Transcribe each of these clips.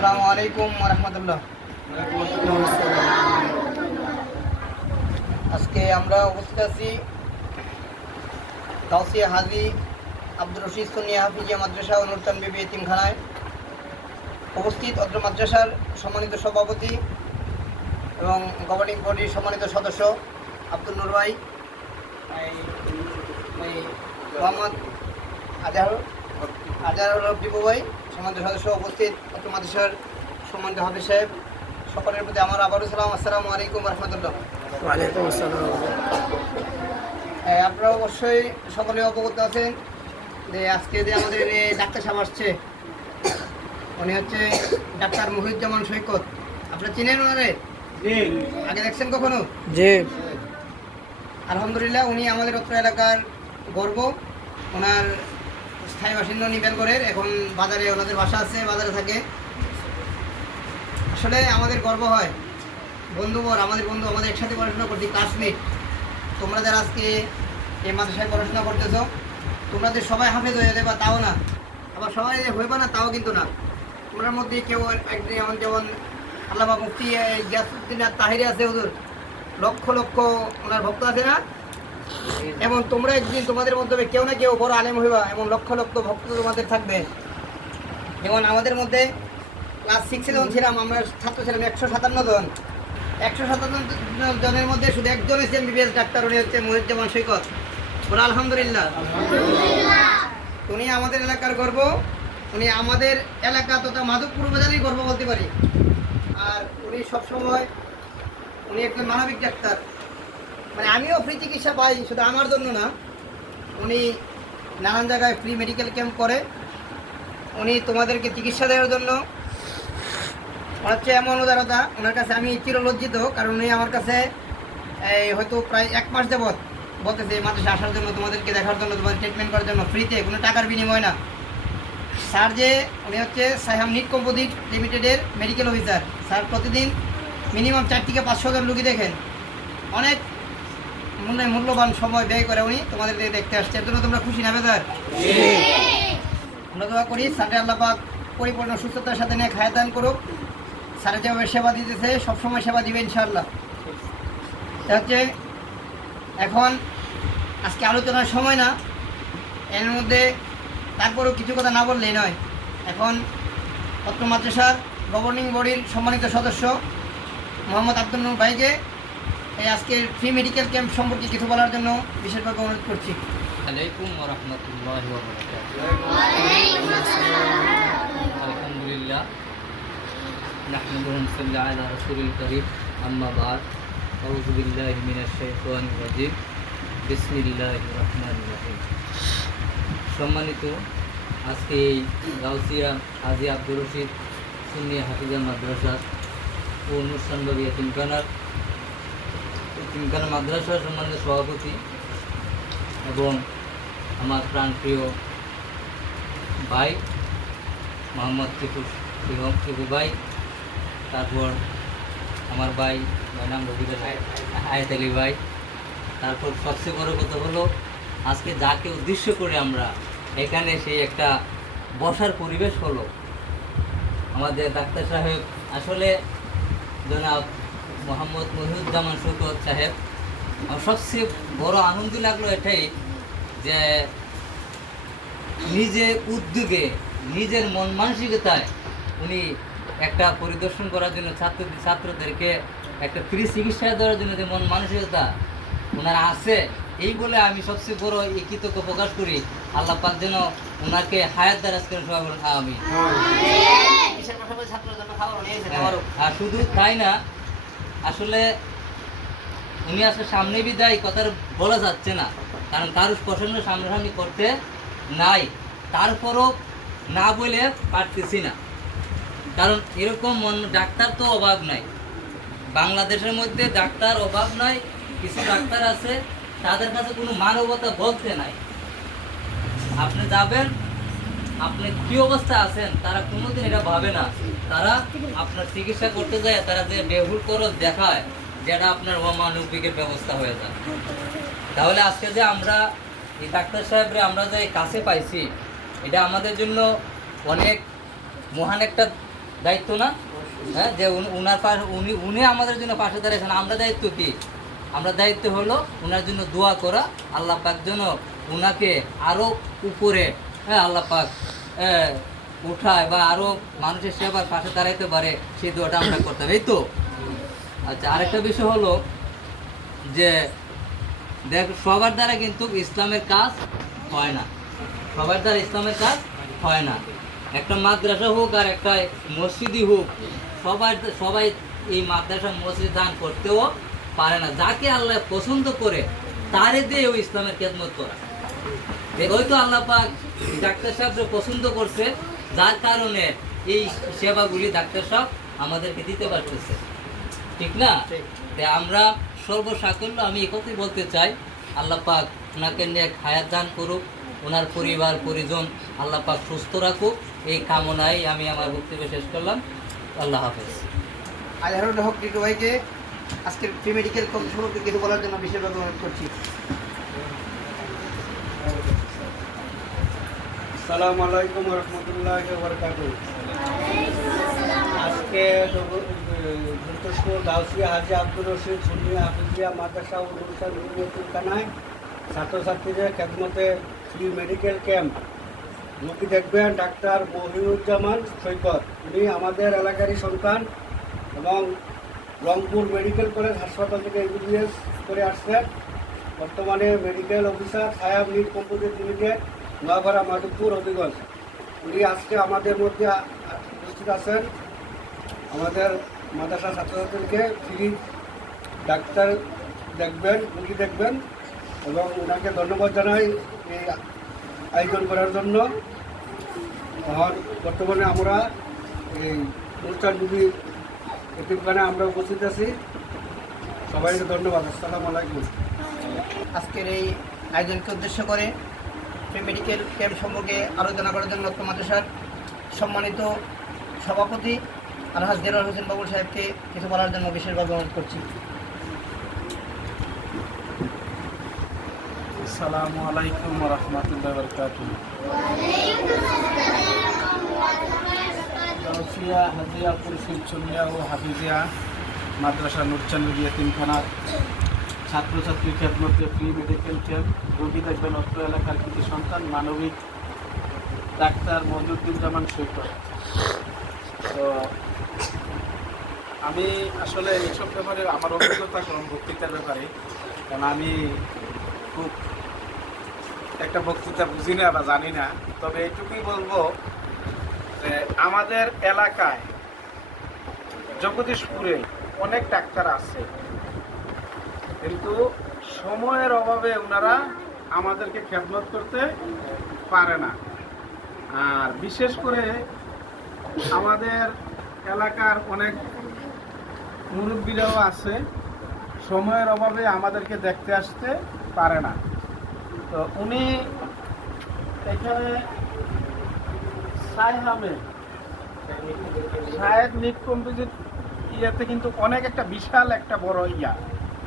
আসসালামু আলাইকুম ওয়া রাহমাতুল্লাহ। আজকে আমরা উপস্থিত আছি গাউসিয়া হাজী আব্দুর রশিদ সুন্নিয়া হাফিজিয়া মাদ্রাসা ও নূর তানবিবি এতিমখানায়। উপস্থিত অত্র মাদ্রাসার সম্মানিত সভাপতি এবং গভর্নিং বডির সম্মানিত সদস্য আব্দুল নূর ভাই, মোহাম্মদ আজহারুল হক দীপু ভাই, সম্মানিত সদস্য উপস্থিত অত্র মাদ্রাসার সম্মানিত হাফিজ সাহেব, সকলের প্রতি আমার আবারও সালাম। আসসালামু আলাইকুম ওয়া রাহমাতুল্লাহ। ওয়ালাইকুম আসসালাম। আপনারা অবশ্যই সকলে অবগত আছেন যে আজকে যে আমাদের ডাক্তার সাহেব আসছে, উনি হচ্ছে ডাক্তার মহিউজ্জামান সৈকত। আপনারা চিনেন ওনারে? আগে দেখছেন কখনো? জি। আলহামদুলিল্লাহ, উনি আমাদের অত্র এলাকার গর্ব। ওনার স্থায়ী বাসিন্দা নিবেলগড়ের, এখন বাজারে ওনাদের বাসা আছে, বাজারে থাকে। আসলে আমাদের গর্ব হয়, বন্ধুবর, আমাদের বন্ধু, আমাদের একসাথে পড়াশোনা করছি, ক্লাসমেট। তোমরা যারা আজকে এই মাদ্রাসায় পড়াশোনা করতেছো, তোমরা যে সবাই হাফেজ হয়ে যাবে তাও না, আবার সবাই যে হইবা না তাও কিন্তু না। তোমরার মধ্যে কেউ একদিন যেমন আল্লামা মুফতি গিয়াসউদ্দিন তাহিরি আছে, হুজুর, লক্ষ লক্ষ ওনার ভক্ত আছে না? এবং তোমরা একদিন তোমাদের মধ্যে কেউ না কেউ বড় আলেম হইবা, এবং লক্ষ লক্ষ ভক্ত তোমাদের থাকবে। যেমন আমাদের মধ্যে ক্লাস 6-এ যখন ছিলাম, আমরা ছাত্র ছিলাম 157 জন। 157 জনের মধ্যে শুধু একজন এসে এমবিবিএস ডাক্তার, উনি হচ্ছে মহিউজ্জামান সৈকত। ওরা আলহামদুলিল্লাহ, উনি আমাদের এলাকার গর্ব। উনি আমাদের এলাকা তথা মাধবপুর বাজারেই গর্ব বলতে পারি। আর উনি সবসময়, উনি একজন মানবিক ডাক্তার। মানে আমিও ফ্রি চিকিৎসা পাই, শুধু আমার জন্য না, উনি নানান জায়গায় ফ্রি মেডিকেল ক্যাম্প করে। উনি তোমাদেরকে চিকিৎসা দেওয়ার জন্য হচ্ছে এমন উদারতা। ওনার কাছে আমি চিরলজ্জিত, কারণ উনি আমার কাছে হয়তো প্রায় 1 মাস যাবৎ বলতেছে এই মাদ্রাসা আসার জন্য, তোমাদেরকে দেখার জন্য, তোমাদের ট্রিটমেন্ট করার জন্য, ফ্রিতে, কোনো টাকার বিনিময় না। স্যার যে উনি হচ্ছে সাইহাম নিট কম্পোজিট লিমিটেডের মেডিকেল অফিসার। স্যার প্রতিদিন মিনিমাম 4 থেকে 500 জন রুগী দেখেন। অনেক মূল্যবান সময় ব্যয় করে উনি তোমাদের দেখতে আসছে। এর জন্য তোমরা খুশি না বেদার? আমরা দোয়া করি স্যারকে আল্লাহ পাক পরিপূর্ণ সুস্থতার সাথে নিয়ে খায় দান করুক। স্যারে যেভাবে সেবা দিতেছে সবসময় সেবা দিবে ইনশাআল্লাহ। এটা হচ্ছে এখন আজকে আলোচনার সময় না, এর মধ্যে তারপরেও কিছু কথা না বললেই নয়। এখন অত্র মাদ্রাসার গভর্নিং বডির সম্মানিত সদস্য মোহাম্মদ আব্দুল নূর ভাইকে এই আজকের ফ্রি মেডিকেল ক্যাম্প সম্পর্কে কিছু বলার জন্য বিশেষভাবে অনুরোধ করছি। আলাইকুম ওয়া রাহমাতুল্লাহি ওয়া বারাকাতুহু। আলহামদুলিল্লাহ, নাহমাদুহু ওয়া নুসাল্লি আলা রাসূলিল কারীম, আম্মা বা'দ। আউযু বিল্লাহি মিনাশ শাইতানির রাজীম। বিসমিল্লাহির রহমানির রহিম। সম্মানিত, আজকে এই গাউসিয়া হাজী আব্দুর রশিদ সুন্নিয়া হাফিজা মাদ্রাসা ও নূর তানবিবি এতিমখানা মাদ্রাসার সম্মানিত সভাপতি এবং আমার প্রাণপ্রিয় ভাই মোহাম্মদ টিপু ভাই, তারপর আমার ভাই নাম রবিদাস আয়াত আলী ভাই, তারপর সবচেয়ে বড় কথা হলো আজকে যাকে উদ্দেশ্য করে আমরা এখানে সেই একটা বসার পরিবেশ হলো, আমাদের ডাক্তার সাহেব, আসলে জনাব মোহাম্মদ মহিউজ্জামান সৈকত সাহেব। আমার সবচেয়ে বড় আনন্দ লাগলো এটাই যে নিজের উদ্যোগে, নিজের মন মানসিকতায় উনি একটা পরিদর্শন করার জন্য ছাত্রদেরকে একটা ফ্রি চিকিৎসা দেওয়ার জন্য যে মন মানসিকতা ওনারা আছে, এই বলে আমি সবচেয়ে বড় এই কৃতজ্ঞ প্রকাশ করি। আল্লাহ পাক যেন ওনাকে হায়াত দারাজ করেন, সবাই বলেন আমিন। আর শুধু তাই না, আসলে উনি আসলে সামনে বিদায় কথা বলা যাচ্ছে না, কারণ কারো প্রসন্ন সামনাসামনি করতে নাই। তারপরও না বলে পারতেছি না, কারণ এরকম ডাক্তার তো অভাব নাই, বাংলাদেশের মধ্যে ডাক্তার অভাব নাই। কিছু ডাক্তার আছে তাদের কাছে কোনো মানবতা বলতে নাই। আপনি যাবেন, আপনি কী অবস্থা আছেন তারা কোনোদিন এটা ভাবে না। তারা আপনার চিকিৎসা করতে যায়, তারা যে বেহুল খরচ দেখায়, যেটা আপনার অমানবিকের ব্যবস্থা হয়ে যায়। তাহলে আজকে যে আমরা এই ডাক্তার সাহেবরে আমরা যে কাছে পাইছি, এটা আমাদের জন্য অনেক মহান একটা দায়িত্ব না? হ্যাঁ, যে উনার পাশে উনি আমাদের জন্য পাশে দাঁড়িয়েছেন, আমরা দায়িত্ব কি? আমরা দায়িত্ব হলো ওনার জন্য দোয়া করা, আল্লাহ পাক যেন ওনাকে আরও উপরে, হ্যাঁ, আল্লাহ পাক উঠায় বা আরও মানুষের সেবার পাশে দাঁড়াইতে পারে, সেই দোয়াটা আমরা করতে হবে, এই তো। আচ্ছা, আরেকটা বিষয় হলো যে দেখ, সবার দ্বারা কিন্তু ইসলামের কাজ হয় না, সবার দ্বারা ইসলামের কাজ হয় না। একটা মাদ্রাসা হোক আর একটা মসজিদই হোক, সবাই এই মাদ্রাসা মসজিদ দান করতেও পারে না। যাকে আল্লাহ পছন্দ করে তারে দিয়ে ওই ইসলামের খেদমত করা, ওই তো আল্লাহ পাক ডাক্তার সাহেবকে পছন্দ করছে, যার কারণে এই সেবাগুলি ডাক্তার সাহেব আমাদেরকে দিতে পারতেছে, ঠিক না? তাই আমরা সর্বসাকল্য আমি একথাই বলতে চাই, আল্লাহ পাক ওনাকে নিয়ে হায়াত দান করুক, ওনার পরিবার পরিজন আল্লাহ পাক সুস্থ রাখুক, এই কামনায় আমি আমার বক্তব্য শেষ করলাম। আল্লাহ হাফেজ। আজহারুল হক টিটু ভাইকে আজকের প্রি মেডিকেল কম সম্পর্কে কিছু বলার জন্য বিশেষভাবে অনুরোধ করছি। আসসালামু আলাইকুম রহমতুল্লাহ বরকাতুহ। আজকে যুক্তস্কুল দাউসিয়া হাজি আব্দুর রশিদ সুন্নিয়া হাফিজিয়া মাদ্রাসা অনুষ্ঠান থানায় ছাত্রছাত্রীদের খেদমতে ফ্রি মেডিকেল ক্যাম্প। রোগী দেখবেন ডাক্তার মহিউজ্জামান সৈকত, উনি আমাদের এলাকারই সন্তান এবং রংপুর মেডিকেল কলেজ হাসপাতাল থেকে এমবিবিএস করে আসছেন। বর্তমানে মেডিকেল অফিসার সায়াব নীল কম্পিউটার লিমিটেড, নোয়াপাড়া মাধবপুর হবিগঞ্জ। উনি আজকে আমাদের মধ্যে উপস্থিত আছেন। আমাদের মাদ্রাসা ছাত্রছাত্রীকে ফ্রি ডাক্তার দেখবেন, রুগী দেখবেন এবং ওনাকে ধন্যবাদ জানাই এই আয়োজন করার জন্য। বর্তমানে আমরা এই অনুষ্ঠান রুগী এখানে আমরা উপস্থিত আছি। সবাইকে ধন্যবাদ। আসসালামু আলাইকুম। আজকের এই আয়োজনকে উদ্দেশ্য করে প্রি মেডিকেল ক্যাম্প সম্পর্কে আলোচনা করার জন্য লক্ষ্য মাদ্রাসার সম্মানিত সভাপতি আলহাজ দেলোয়ার হোসেন বাবুল সাহেবকে কিছু বলার জন্য বিশেষভাবে অনুরোধ করছি। আসসালামু আলাইকুম রহমতুল্লাহ বরকাতুহ। দাউসিয়া হাজি আব্দুর রশিদ সুন্নিয়া ও হাফিজিয়া মাদ্রাসা নুরচান্দি তিনখানার ছাত্রছাত্রী খেদমতে ফ্রি মেডিকেল ক্যাম্প। রোগী দেখবেন অত্র এলাকার কৃতি সন্তান মানবিক ডাক্তার মহিউজ্জামান সৈকত। তো আমি আসলে এইসব ব্যাপারে আমার অভিজ্ঞতা কম বক্তৃতার ব্যাপারে, কারণ আমি খুব একটা বক্তৃতা বুঝি না বা জানি না। তবে এইটুকুই বলবো যে আমাদের এলাকায় জগদীশপুরে অনেক ডাক্তার আছে, কিন্তু সময়ের অভাবে ওনারা আমাদেরকে খেদমত করতে পারে না। আর বিশেষ করে আমাদের এলাকার অনেক মুরব্বীরাও আছে, সময়ের অভাবে আমাদেরকে দেখতে আসতে পারে না। তো উনি এখানে সায়েদ নিট কম্পিউটার ইয়াতে কিন্তু অনেক একটা বিশাল একটা বড়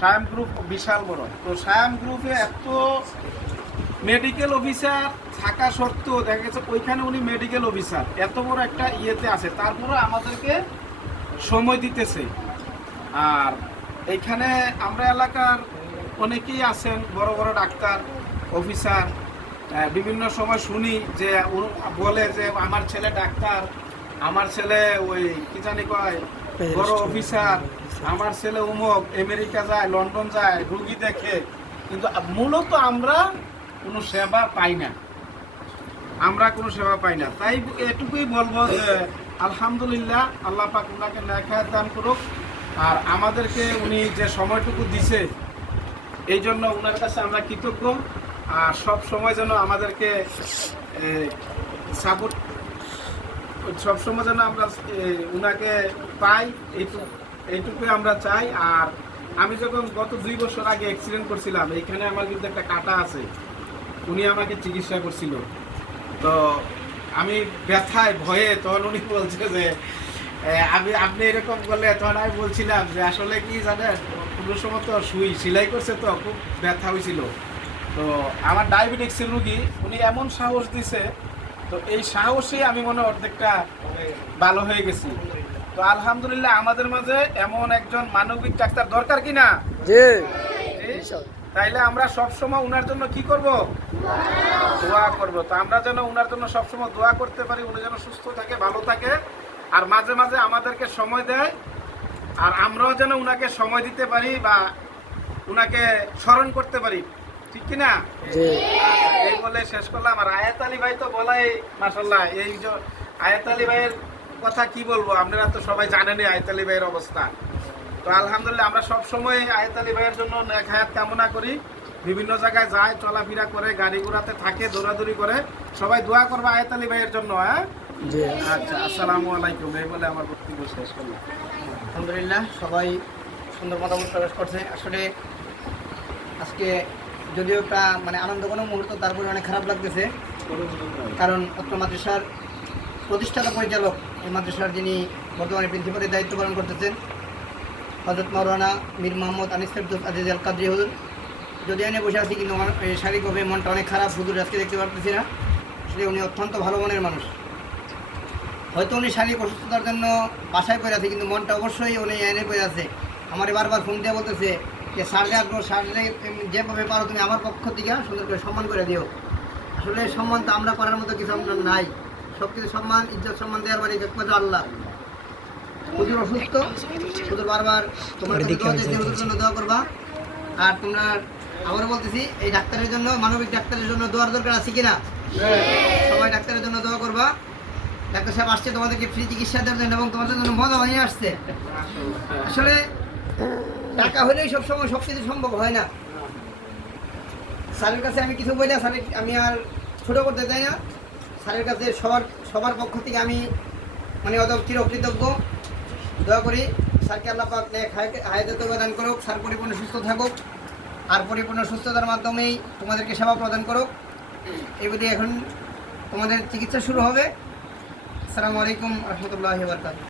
সায়াম গ্রুপ বিশাল বড়। তো সায়াম গ্রুপে এত মেডিকেল অফিসার থাকা সত্ত্বেও দেখা গেছে ওইখানে উনি মেডিকেল অফিসার এত বড় একটা ইয়েতে আছে, তারপরে আমাদেরকে সময় দিতেছে। আর এইখানে আমরা এলাকার অনেকেই আছেন বড় বড় ডাক্তার অফিসার, বিভিন্ন সময় শুনি যে বলে যে আমার ছেলে ডাক্তার, আমার ছেলে ওই কি জানি কয় বড় অফিসার, আমার ছেলে উমুক আমেরিকা যায়, লন্ডন যায়, রুগী দেখে, কিন্তু মূলত আমরা কোনো সেবা পাই না, আমরা কোনো সেবা পাই না। তাই এটুকুই বলবো যে আলহামদুলিল্লাহ, আল্লাহ পাক উনাকে নেখায়াত দান করুক। আর আমাদেরকে উনি যে সময়টুকু দিছে এই জন্য ওনার কাছে আমরা কৃতজ্ঞ। আর সব সময় যেন আমাদেরকে সাপোর্ট, সব সময় যেন আমরা ওনাকে পাই, এইটুকুই আমরা চাই। আর আমি যখন গত 2 বছর আগে অ্যাক্সিডেন্ট করছিলাম, এইখানে আমার কিন্তু একটা কাটা আছে, উনি আমাকে চিকিৎসা করছিল। তো আমি ব্যথায় ভয়ে, তখন উনি বলছে যে আপনি এরকম করলে, তখন আমি বলছিলাম যে আসলে কি জানেন, কোনো সময় তো সেলাই করছে তো খুব ব্যথা হয়েছিল। তো আমার ডায়াবেটিক্সের রুগী, উনি এমন সাহস দিছে তো এই সাহসী আমি মনে হয় অর্ধেকটা ভালো হয়ে গেছি। তো আলহামদুলিল্লাহ আমাদের মাঝে এমন একজন মানবিক ডাক্তার দরকার কিনা? জি। তাইলে আমরা সবসময় উনার জন্য কি করব? দোয়া করব। তো আমরা যেন উনার জন্য সবসময় দোয়া করতে পারি, উনি যেন সুস্থ থাকে, ভালো থাকে, আর মাঝে মাঝে আমাদেরকে সময় দেয়, আর আমরাও যেন উনাকে সময় দিতে পারি বা উনাকে স্মরণ করতে পারি, ঠিক কিনা? এই বলে শেষ করলাম। আর আয়াত আলী ভাই তো বলাই মাশাআল্লাহ, এই যে আয়াত আলী ভাইয়ের কথা কি বলবো, আপনারা তো সবাই জানেনই আয়াত আলী ভাইয়ের অবস্থা। তো আলহামদুলিল্লাহ আমরা সবসময় আয়াত আলী ভাইয়ের জন্য নেক হায়াত কামনা করি। বিভিন্ন জায়গায় যায়, চলাফেরা করে, গাড়ি ঘোড়াতে থাকে, দৌড়াদৌড়ি করে। সবাই দোয়া করবে আয়াত আলী ভাইয়ের জন্য। হ্যাঁ, আচ্ছা, আসসালামু আলাইকুম। এই বলে আমার বক্তব্য শেষ করলাম। আলহামদুলিল্লাহ, সবাই সুন্দর মতামত প্রকাশ করছে। আসলে আজকে যদিও একটা মানে আনন্দ কোনো মুহূর্ত, তারপরে অনেক খারাপ লাগতেছে, কারণ অত্র মাদ্রাসার প্রতিষ্ঠাতা পরিচালক, এই মাদ্রাসার যিনি বর্তমানে প্রিন্সিপালের দায়িত্ব পালন করতেছেন, হযরত মাওলানা মীর মোহাম্মদ আনিস ফেরদৌস আজিজ আল কাদরি হুজুর, যদি এনে বসে আছি কিন্তু আমার শারীরিকভাবে মনটা অনেক খারাপ। হুজুর আজকে দেখতে পারতেছি না। আসলে উনি অত্যন্ত ভালো মনের মানুষ। হয়তো উনি শারীরিক অসুস্থতার জন্য বাসায় পড়ে আছে, কিন্তু মনটা অবশ্যই উনি এনে পড়ে আছে। আমার বারবার ফোন দিয়ে বলতেছে যে স্যাররে আসবো, স্যাররে যেভাবে পারো তুমি আমার পক্ষ থেকে সুন্দর করে সম্মান করে দিও। আসলে সম্মান তো আমরা করার মতো কিছু আমরা নাই, সব কিছু সম্মান, ইজ্জত সম্মান দেওয়ার মানে একমাত্র আল্লাহ। হুজুর অসুস্থ, হুজুর বারবার তোমার কাছে দোয়া চাইছে, হুজুর জন্য দোয়া করবা। আর তোমরা আবারও বলতেছি, এই ডাক্তারের জন্য, মানবিক ডাক্তারের জন্য দোয়ার দরকার আছে কিনা? সবাই ডাক্তারের জন্য দোয়া করবা। ডাক্তার সাহেব আসছে তোমাদেরকে ফ্রি চিকিৎসা দেওয়ার জন্য এবং তোমাদের জন্য মজা বানিয়ে আসছে। আসলে টাকা হলেই সবসময় সব কিছু সম্ভব হয় না। স্যারের কাছে আমি কিছু বলি না, স্যারের আমি আর ছোটো করতে চাই না। স্যারের কাছে সবার পক্ষ থেকে আমি মানে চিরকৃতজ্ঞ। দোয়া করি স্যারকে আল্লাহ পাক হায়াতে প্রদান করুক, স্যার পরিপূর্ণ সুস্থ থাকুক, আর পরিপূর্ণ সুস্থতার মাধ্যমেই তোমাদেরকে সেবা প্রদান করুক। এই বুঝে এখন তোমাদের চিকিৎসা শুরু হবে। আসসালামু আলাইকুম রহমতুল্লাহি ওয়া বারাকাতুহু।